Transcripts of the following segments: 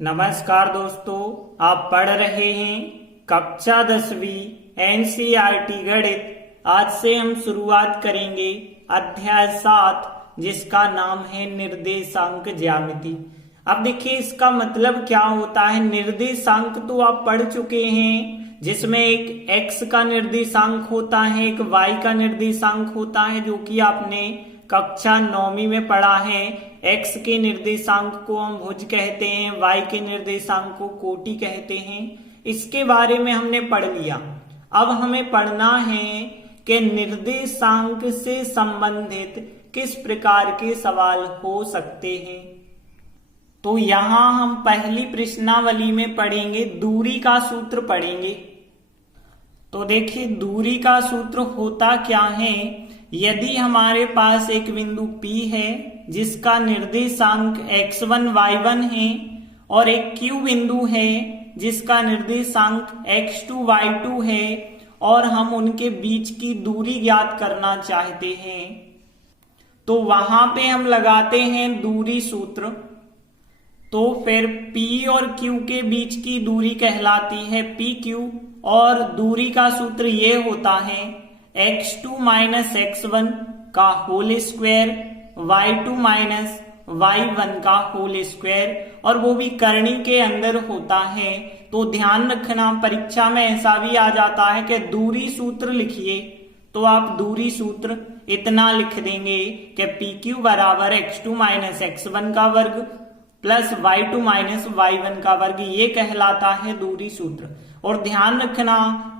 नमस्कार दोस्तों, आप पढ़ रहे हैं कक्षा 10वीं एनसीईआरटी गणित। आज से हम शुरुआत करेंगे अध्याय 7 जिसका नाम है निर्देशांक ज्यामिति। अब देखिए इसका मतलब क्या होता है। निर्देशांक तो आप पढ़ चुके हैं जिसमें एक x का निर्देशांक होता है, एक y का निर्देशांक होता है जो कि आपने कक्षा 9वीं में पढ़ा है। x के निर्देशांक को हम भुज कहते हैं, y के निर्देशांक को कोटि कहते हैं। इसके बारे में हमने पढ़ लिया। अब हमें पढ़ना है कि निर्देशांक से संबंधित किस प्रकार के सवाल हो सकते हैं। तो यहां हम पहली प्रश्नावली में पढ़ेंगे, दूरी का सूत्र पढ़ेंगे। तो देखिए दूरी का सूत्र होता क्या है। यदि हमारे पास एक बिंदु P है जिसका निर्देशांक x1 y1 है और एक Q बिंदु है जिसका निर्देशांक x2 y2 है और हम उनके बीच की दूरी ज्ञात करना चाहते हैं, तो वहां पे हम लगाते हैं दूरी सूत्र। तो फिर P और Q के बीच की दूरी कहलाती है PQ और दूरी का सूत्र ये होता है x2 माइनस x1 का whole square y2 minus y1 का होल स्क्वायर, और वो भी करनी के अंदर होता है। तो ध्यान रखना परीक्षा में ऐसा भी आ जाता है कि दूरी सूत्र लिखिए, तो आप दूरी सूत्र इतना लिख देंगे कि PQ बराबर x2 माइनस x1 का वर्ग प्लस y2 माइनस y1 का वर्ग, ये कहलाता है दूरी सूत्र। और ध्यान रखना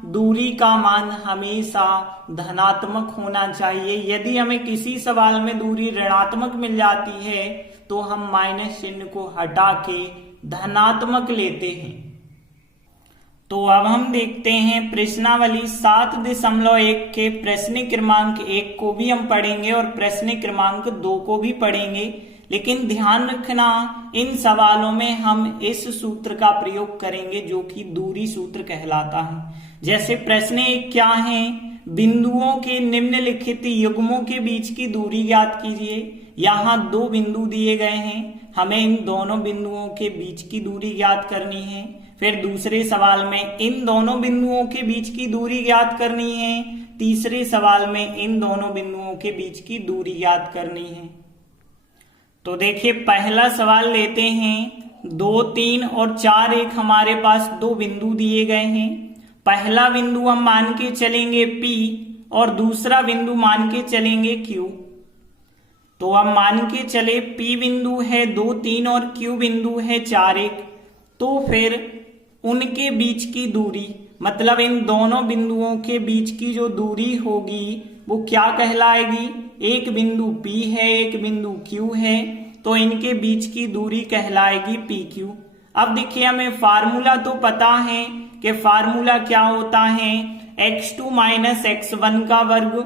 दूरी का मान हमेशा धनात्मक होना चाहिए। यदि हमें किसी सवाल में दूरी ऋणात्मक मिल जाती है तो हम माइनस चिन्ह को हटा के धनात्मक लेते हैं। तो अब हम देखते हैं प्रश्नावली 7.1 के प्रश्न क्रमांक 1 को भी हम पढ़ेंगे और प्रश्न क्रमांक 2 को भी पढ़ेंगे। लेकिन ध्यान रखना इन सवालों में हम इस सूत्र का प्रयोग करेंगे जो कि दूरी सूत्र कहलाता है। जैसे प्रश्न 1 क्या है, बिंदुओं के निम्नलिखित युग्मों के बीच की दूरी ज्ञात कीजिए। यहाँ 2 बिंदु दिए गए हैं, हमें इन दोनों बिंदुओं के बीच की दूरी ज्ञात करनी है। फिर दूसरे सवाल में इन दोनों बिंदुओं के बीच की दूरी ज्ञात करनी है। तीसरे सवाल में इन दोनों बिंदुओं के बीच की दूरी ज्ञात करनी है। तो देखिए पहला सवाल लेते हैं। 2, 3 और 4 एक हमारे पास 2 बिंदु दिए गए हैं। पहला बिंदु हम मान के चलेंगे P और दूसरा बिंदु मान के चलेंगे Q। तो हम मान के चले P बिंदु है 2, 3 और Q बिंदु है 4, 1। तो फिर उनके बीच की दूरी, मतलब इन दोनों बिंदुओं के बीच की जो दूरी होगी वो क्या कहलाएगी। एक बिंदु P है, एक बिंदु Q है, तो इनके बीच की दूरी कहलाएगी PQ। अब देखिए हमें फार्मूला तो पता है कि फार्मूला क्या होता है, x2 माइनस x1 का वर्ग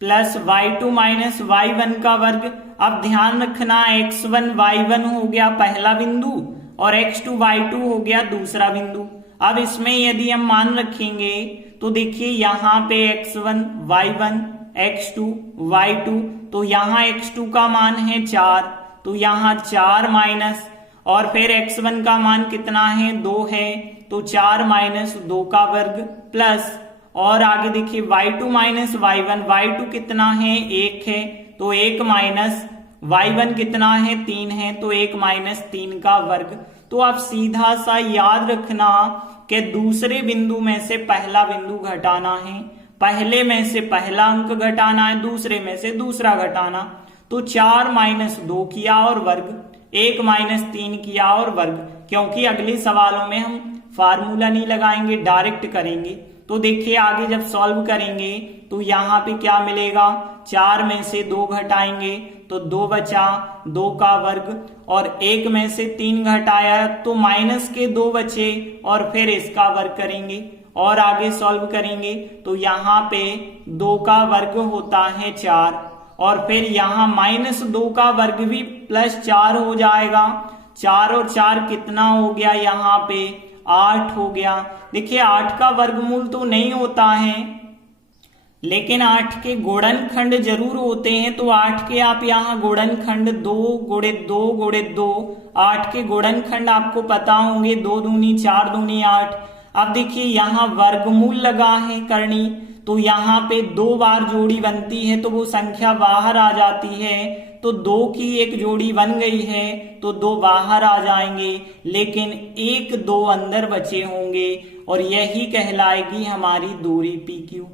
प्लस y2 माइनस y1 का वर्ग। अब ध्यान रखना x1 y1 हो गया पहला बिंदु और x2 y2 हो गया दूसरा बिंदु। अब इसमें यदि हम मान रखेंगे तो देखिए यहाँ पे x1 y1 x2 y2, तो यहाँ x2 का मान है 4, तो यहाँ 4 माइनस और फिर x1 का मान कितना है 2 है, तो 4 माइनस 2 का वर्ग प्लस और आगे देखिए y2 माइनस y1, y2 कितना है 1 है, तो 1 माइनस y1 कितना है 3 है, तो 1 माइनस 3 का वर्ग। तो आप सीधा सा याद रखना कि दूसरे बिंदु में से पहला बिंदु घटाना है, पहले में से पहला अंक घटाना है, दूसरे में से दूसरा घटाना। तो 4 माइनस 2 किया और वर्ग, 1 माइनस 3 किया और वर्ग, क्योंकि अगले सवालों में हम फार्मूला नहीं लगाएंगे, डायरेक्ट करेंगे। तो देखिए आगे जब सॉल्व करेंगे तो यहाँ पे क्या मिलेगा, 4 में से 2 घटाएंगे तो 2 बचा, 2 का वर्ग, और 1 में से 3 घटाया तो माइनस के 2 बचे और फिर इसका वर्ग करेंगे और आगे सॉल्व करेंगे तो यहाँ पे 2 का वर्ग होता है 4 और फिर यहाँ माइनस 2 का वर्ग भी प्लस 4 हो जाएगा। 4 और 4 कितना हो गया, यहाँ पे 8 हो गया। देखिए 8 का वर्गमूल तो नहीं होता है, लेकिन 8 के गुणनखंड जरूर होते हैं। तो 8 के आप यहाँ गुणनखंड 2 गुणे 2 गुणे 2, 8 के गुणनखंड आपको पता होंगे, 2 दूनी 4 दूनी 8। अब देखिए यहाँ वर्गमूल लगा है करनी, तो यहाँ पे 2 बार जोड़ी बनती है तो वो संख्या बाहर आ जाती है। तो 2 की एक जोड़ी बन गई है तो 2 बाहर आ जाएंगे, लेकिन 1 2 अंदर बचे होंगे और यही कहलाएगी हमारी दूरी PQ।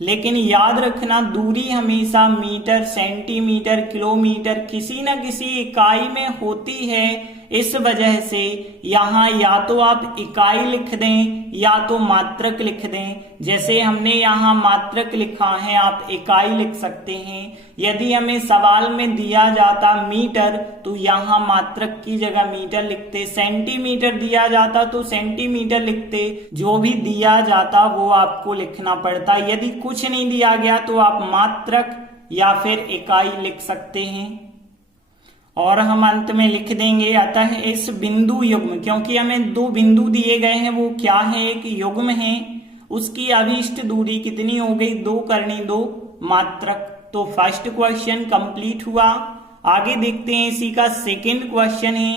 लेकिन याद रखना दूरी हमेशा मीटर, सेंटीमीटर, किलोमीटर किसी न किसी इकाई में होती है। इस वजह से यहाँ या तो आप इकाई लिख दें या तो मात्रक लिख दें। जैसे हमने यहाँ मात्रक लिखा है, आप इकाई लिख सकते हैं। यदि हमें सवाल में दिया जाता मीटर तो यहाँ मात्रक की जगह मीटर लिखते, सेंटीमीटर दिया जाता तो सेंटीमीटर लिखते। जो भी दिया जाता वो आपको लिखना पड़ता। यदि कुछ नहीं दिया गया तो आप मात्रक या फिर इकाई लिख सकते हैं। और हम अंत में लिख देंगे अतः इस बिंदु युग्म, क्योंकि हमें 2 बिंदु दिए गए हैं, वो क्या है, एक युग्म है, उसकी अभीष्ट दूरी कितनी हो गई, 2 करनी 2 मात्रक। तो फर्स्ट क्वेश्चन कंप्लीट हुआ। आगे देखते हैं, इसी का सेकंड क्वेश्चन है।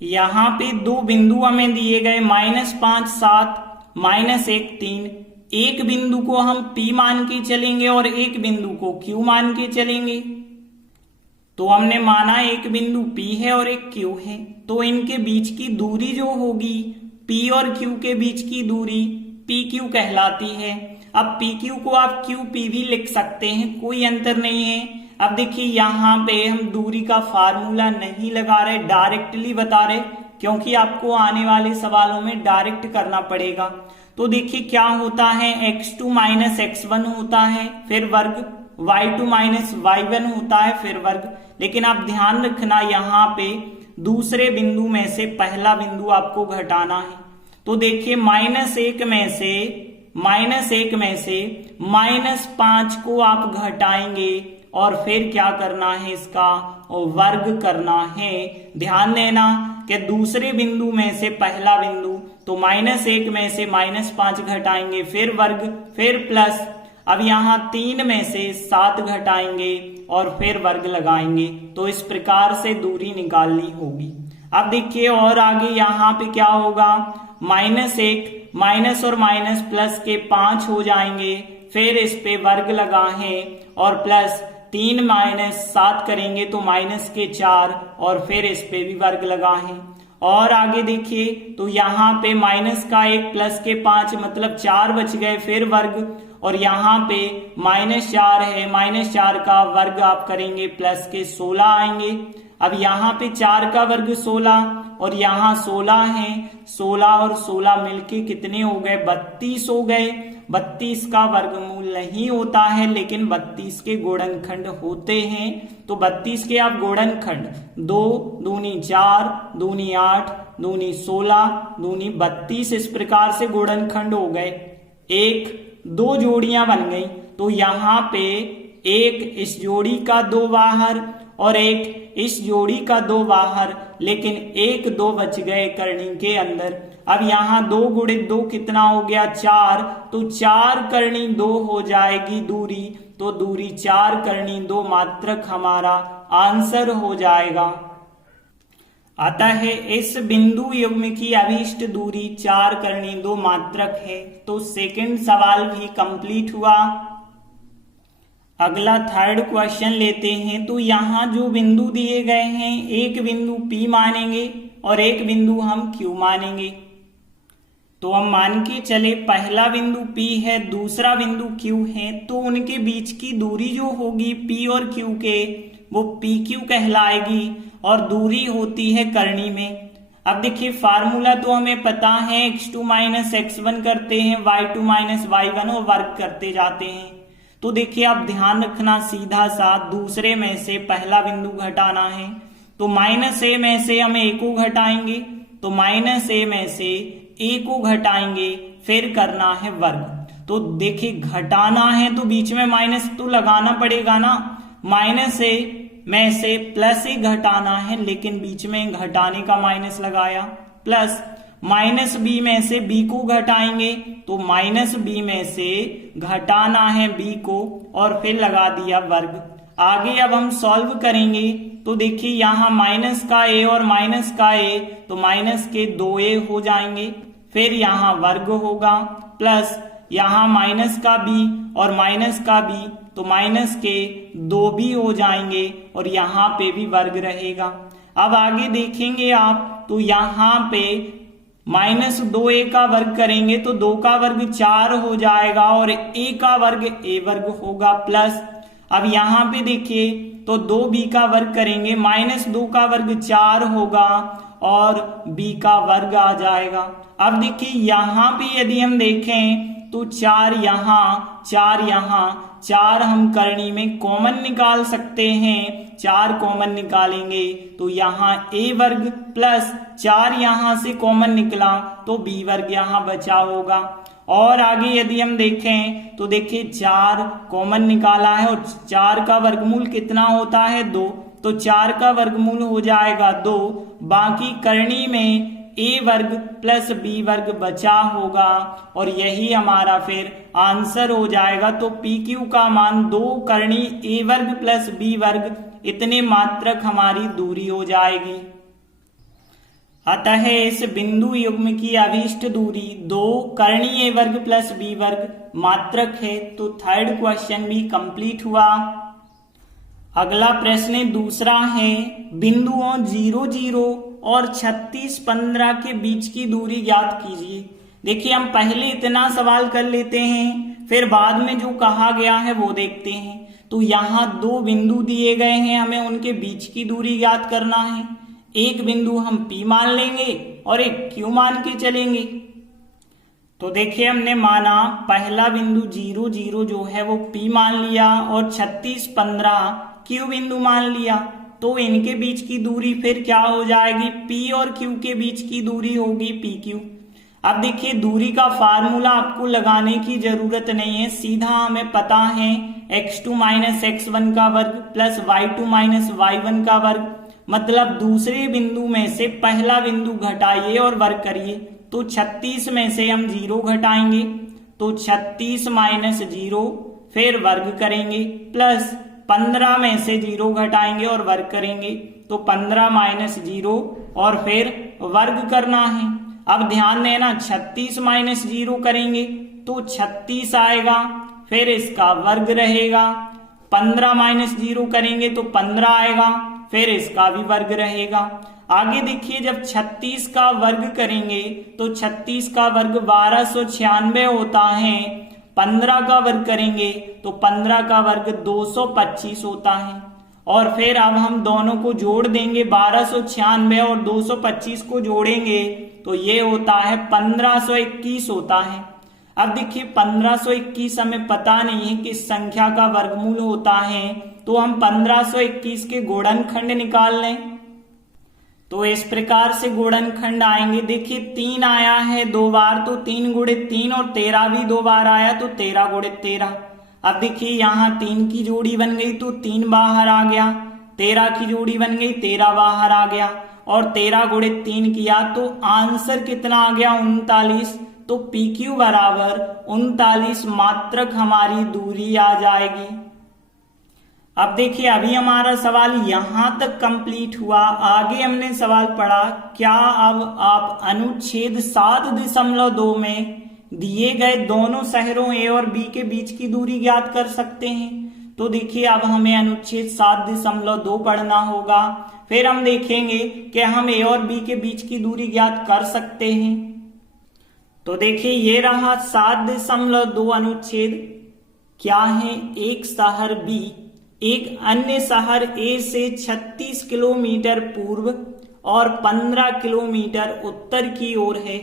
यहाँ पे 2 बिंदु हमें दिए गए, -5 7, -1 3। एक बिंदु को हम P मान के चलेंगे और एक बिंदु को Q मान के चलेंगे। तो हमने माना एक बिंदु P है और एक Q है, तो इनके बीच की दूरी जो होगी P और Q के बीच की दूरी PQ कहलाती है। अब PQ को आप QP भी लिख सकते हैं, कोई अंतर नहीं है। अब देखिए यहाँ पे हम दूरी का फार्मूला नहीं लगा रहे, डायरेक्टली बता रहे, क्योंकि आपको आने वाले सवालों में डायरेक्ट करना पड़ेगा। तो देखिए क्या होता है, x2 - x1 होता है फिर वर्ग, y2 - y1 होता है फिर वर्ग। लेकिन आप ध्यान रखना यहाँ पे दूसरे बिंदु में से पहला बिंदु आपको घटाना है। तो देखिए -1 में से -5 को आप घटाएंगे और फिर क्या करना है, इसका वर्ग करना है। ध्यान देना कि दूसरे बिंदु में से पहला बिंदु, तो -1 में से -5 घटाएंगे फिर वर्ग फिर प्लस। अब यहाँ 3 में से 7 घटाएंगे और फिर वर्ग लगाएंगे। तो इस प्रकार से दूरी निकालनी होगी। अब देखिए और आगे यहाँ पे क्या होगा, -1 माइनस और माइनस प्लस के 5 हो जाएंगे, फिर इस पे वर्ग लगाएं और प्लस 3 - 7 करेंगे तो माइनस के 4 और फिर इस पे भी वर्ग लगाएं। और आगे देखिए तो यहाँ पे माइनस का 1 प्लस के 5 मतलब 4 बच गए, फिर वर्ग, और यहाँ पे -4 है, -4 का वर्ग आप करेंगे प्लस के 16 आएंगे। अब यहाँ पे 4 का वर्ग 16 और यहाँ 16 है, 16 और 16 मिलके कितने हो गए, 32 हो गए। 32 का वर्गमूल नहीं होता है लेकिन 32 के गुणनखंड होते हैं। तो 32 के आप गुणनखंड 2 दूनी 4 दूनी 8 दूनी 16 दूनी 32 इस प्रकार से गुणनखंड हो गए। 1 2 जोड़ियां बन गई, तो यहाँ पे एक इस जोड़ी का 2 बाहर और एक इस जोड़ी का 2 बाहर, लेकिन 1 2 बच गए करनी के अंदर। अब यहाँ 2 गुणे 2 कितना हो गया, 4, तो 4 करनी 2 हो जाएगी दूरी, तो दूरी 4 करनी 2 मात्रक हमारा आंसर हो जाएगा। अतः इस बिंदु युग्म की अभीष्ट दूरी 4 करनी 2 मात्रक है। तो सेकंड सवाल भी कंप्लीट हुआ। अगला थर्ड क्वेश्चन लेते हैं। तो यहाँ जो बिंदु दिए गए हैं, एक बिंदु P मानेंगे और एक बिंदु हम Q मानेंगे। तो हम मान के चले पहला बिंदु P है, दूसरा बिंदु Q है, तो उनके बीच की दूरी जो होगी P और Q के वो PQ कहलाएगी और दूरी होती है करनी में। अब देखिए फार्मूला तो हमें पता है, x2 - x1 करते हैं, y2 - y1 और वर्ग करते जाते हैं। तो देखिए आप ध्यान रखना, सीधा सा दूसरे में से पहला बिंदु घटाना है। तो -a में से हम a को घटाएंगे, तो -a में से a को घटाएंगे, फिर करना है वर्ग। तो देखिए घटाना है तो बीच में माइनस तो लगाना पड़ेगा ना, -a में से +a घटाना है, लेकिन बीच में घटाने का माइनस लगाया, प्लस माइनस बी में से बी को घटाएंगे, तो माइनस बी में से घटाना है बी को और फिर लगा दिया वर्ग। आगे अब हम सॉल्व करेंगे तो देखिए यहाँ माइनस का ए और माइनस का ए, तो माइनस के 2a हो जाएंगे, फिर यहाँ वर्ग होगा, प्लस यहाँ माइनस का बी और माइनस का बी, तो माइनस के 2b हो जाएंगे और यहाँ पे भी वर्ग रहेगा। अब आगे देखेंगे आप तो यहाँ पे माइनस 2a का वर्ग करेंगे तो 2 का वर्ग 4 हो जाएगा और a का वर्ग a वर्ग होगा, प्लस अब यहाँ पे देखिए तो 2b का वर्ग करेंगे, माइनस 2 का वर्ग 4 होगा और b का वर्ग आ जाएगा। अब देखिए यहाँ पे यदि हम देखें तो 4 यहाँ 4 यहाँ, 4 हम करनी में कॉमन निकाल सकते हैं, 4 कॉमन निकालेंगे तो यहाँ a वर्ग प्लस 4 यहाँ से कॉमन निकला तो b वर्ग यहाँ बचा होगा। और आगे यदि हम देखें तो देखिए 4 कॉमन निकाला है और 4 का वर्गमूल कितना होता है 2, तो 4 का वर्गमूल हो जाएगा 2, बाकी करनी में a वर्ग प्लस b वर्ग बचा होगा और यही हमारा फिर आंसर हो जाएगा। तो PQ का मान 2 करनी a वर्ग प्लस b वर्ग इतने मात्रक हमारी दूरी हो जाएगी। अतः इस बिंदु युग्म की अभीष्ट दूरी 2 करनी a वर्ग प्लस b वर्ग मात्रक है। तो थर्ड क्वेश्चन भी कंप्लीट हुआ। अगला प्रश्न दूसरा है, बिंदुओं 0 0 और 36 15 के बीच की दूरी ज्ञात कीजिए। देखिए हम पहले इतना सवाल कर लेते हैं, फिर बाद में जो कहा गया है वो देखते हैं। तो यहाँ 2 बिंदु दिए गए हैं, हमें उनके बीच की दूरी ज्ञात करना है। एक बिंदु हम P मान लेंगे और एक Q मान के चलेंगे। तो देखिए हमने माना पहला बिंदु 0 0 जो है वो P मान लिया और 36 15 Q बिंदु मान लिया, तो इनके बीच की दूरी फिर क्या हो जाएगी, P और Q के बीच की दूरी होगी PQ। अब देखिए दूरी का फार्मूला आपको लगाने की जरूरत नहीं है, सीधा हमें पता है x2 माइनस x1 का वर्ग प्लस y2 माइनस y1 का वर्ग, मतलब दूसरे बिंदु में से पहला बिंदु घटाइए और वर्ग करिए। तो 36 में से हम 0 घटाएंगे तो 36 माइनस 0, फिर वर्ग करेंगे, प्लस 15 में से 0 घटाएंगे और वर्ग करेंगे तो 15 माइनस 0 और फिर वर्ग करना है। अब ध्यान देना 36 माइनस 0 करेंगे तो 36 आएगा, फिर इसका वर्ग रहेगा। 15 माइनस 0 करेंगे तो 15 आएगा, फिर इसका भी वर्ग रहेगा। आगे देखिए जब 36 का वर्ग करेंगे तो 36 का वर्ग 1296 होता है, 15 का वर्ग करेंगे तो 15 का वर्ग 225 होता है। और फिर अब हम दोनों को जोड़ देंगे, 1296 और 225 को जोड़ेंगे तो ये होता है 1521 होता है। अब देखिए 1521 हमें पता नहीं है किस संख्या का वर्गमूल होता है, तो हम 1521 के गुणनखंड निकाल लें। तो इस प्रकार से गुणनखंड आएंगे, देखिए 3 आया है 2 बार तो 3 गुणित 3 और 13 भी 2 बार आया तो 13 गुणित 13। अब देखिए यहाँ 3 की जोड़ी बन गई तो 3 बाहर आ गया, 13 की जोड़ी बन गई 13 बाहर आ गया और 13 गुणित 3 किया तो आंसर कितना आ गया 39। तो PQ बराबर 39 मात्रक हमारी दूरी आ जाएगी। अब देखिए अभी हमारा सवाल यहां तक कंप्लीट हुआ। आगे हमने सवाल पढ़ा, क्या अब आप अनुच्छेद 7.2 में दिए गए दोनों शहरों A और B के बीच की दूरी ज्ञात कर सकते हैं। तो देखिए अब हमें अनुच्छेद 7.2 पढ़ना होगा, फिर हम देखेंगे कि हम A और B के बीच की दूरी ज्ञात कर सकते हैं। तो देखिए ये रहा 7.2 अनुच्छेद। क्या है, एक शहर B एक अन्य शहर A से 36 किलोमीटर पूर्व और 15 किलोमीटर उत्तर की ओर है।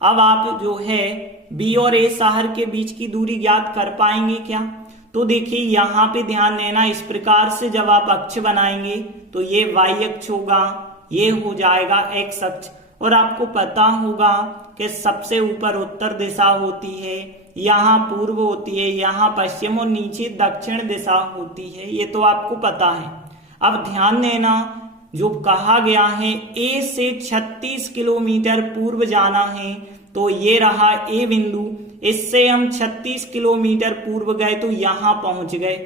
अब आप जो है B और A शहर के बीच की दूरी ज्ञात कर पाएंगे क्या? तो देखिए यहाँ पे ध्यान देना, इस प्रकार से जब आप अक्ष बनाएंगे तो ये y अक्ष होगा, ये हो जाएगा x अक्ष। और आपको पता होगा कि सबसे ऊपर उत्तर दिशा होती है, यहाँ पूर्व होती है, यहाँ पश्चिम और नीचे दक्षिण दिशा होती है, ये तो आपको पता है। अब ध्यान देना, जो कहा गया है ए से 36 किलोमीटर पूर्व जाना है, तो ये रहा ए बिंदु। इससे हम 36 किलोमीटर पूर्व गए तो यहां पहुंच गए।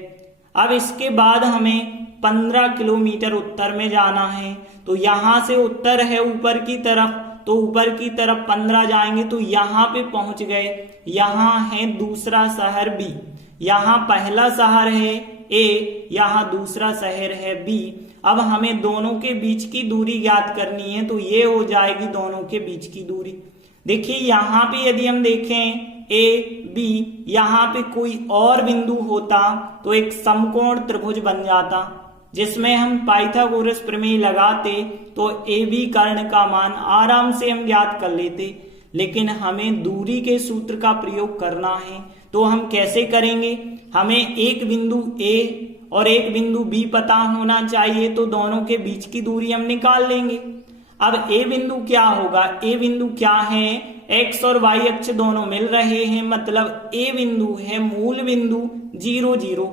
अब इसके बाद हमें 15 किलोमीटर उत्तर में जाना है, तो यहां से उत्तर है ऊपर की तरफ, तो ऊपर की तरफ 15 जाएंगे तो यहां पे पहुंच गए। यहां है दूसरा शहर बी, यहां पहला शहर है ए, यहां दूसरा शहर है बी। अब हमें दोनों के बीच की दूरी ज्ञात करनी है, तो ये हो जाएगी दोनों के बीच की दूरी। देखिए यहां पे यदि हम देखें ए बी, यहां पे कोई और बिंदु होता तो एक समकोण त्रिभुज बन जाता, जिसमें हम पाइथागोरस प्रमेय लगाते तो ए बी कर्ण का मान आराम से हम ज्ञात कर लेते। लेकिन हमें दूरी के सूत्र का प्रयोग करना है, तो हम कैसे करेंगे? हमें एक बिंदु ए और एक बिंदु बी पता होना चाहिए, तो दोनों के बीच की दूरी हम निकाल लेंगे। अब ए बिंदु क्या होगा? ए बिंदु क्या है? एक्स और वाई अक्ष दोनों मिल रहे हैं, मतलब ए बिंदु है मूल बिंदु 0 0।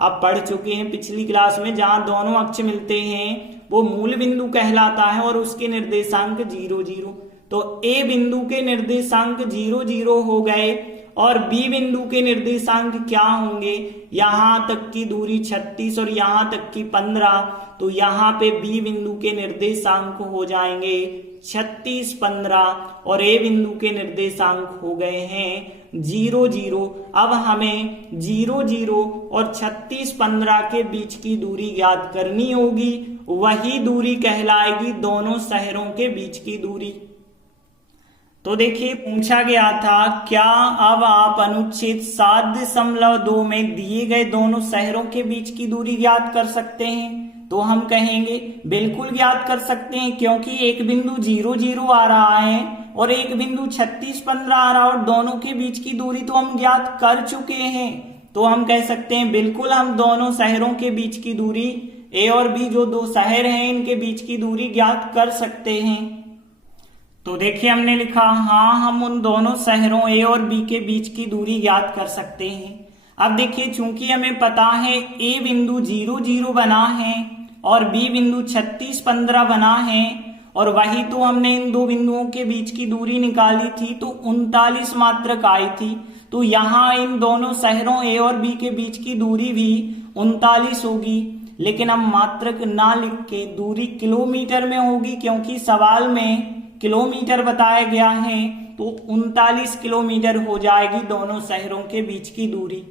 आप पढ़ चुके हैं पिछली क्लास में, जहां दोनों अक्ष मिलते हैं वो मूल बिंदु कहलाता है और उसके निर्देशांक 0 0। तो ए बिंदु के निर्देशांक 0 0 हो गए और बी बिंदु के निर्देशांक क्या होंगे? यहां तक की दूरी 36 और यहां तक की 15, तो यहां पे बी बिंदु के निर्देशांक हो जाएंगे 36 15 और ए बिंदु के निर्देशांक हो गए हैं 0 0। अब हमें 0 0 और 36 15 के बीच की दूरी ज्ञात करनी होगी, वही दूरी कहलाएगी दोनों शहरों के बीच की दूरी। तो देखिए पूछा गया था क्या अब आप अनुच्छेद 7.2 में दिए गए दोनों शहरों के बीच की दूरी ज्ञात कर सकते हैं? तो हम कहेंगे बिल्कुल ज्ञात कर सकते हैं, क्योंकि एक बिंदु 0 0 आ रहा है और एक बिंदु 36 15 आ रहा है और दोनों के बीच की दूरी तो हम ज्ञात कर चुके हैं। तो हम कह सकते हैं बिल्कुल हम दोनों शहरों के बीच की दूरी, ए और बी जो दो शहर हैं इनके बीच की दूरी ज्ञात कर सकते हैं। तो देखिए हमने लिखा हाँ हम उन दोनों शहरों ए और बी के बीच की दूरी ज्ञात कर सकते हैं। अब देखिए चूंकि हमें पता है ए बिंदु 0 0 बना है और बी बिंदु 36 15 बना है, और वही तो हमने इन दो बिंदुओं के बीच की दूरी निकाली थी, तो 39 मात्रक आई थी। तो यहाँ इन दोनों शहरों ए और बी के बीच की दूरी भी 39 होगी, लेकिन हम मात्रक ना लिख के दूरी किलोमीटर में होगी, क्योंकि सवाल में किलोमीटर बताया गया है। तो 39 किलोमीटर हो जाएगी दोनों शहरों के बीच की दूरी।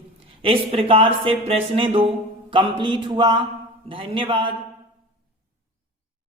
इस प्रकार से प्रश्न 2 कंप्लीट हुआ। धन्यवाद।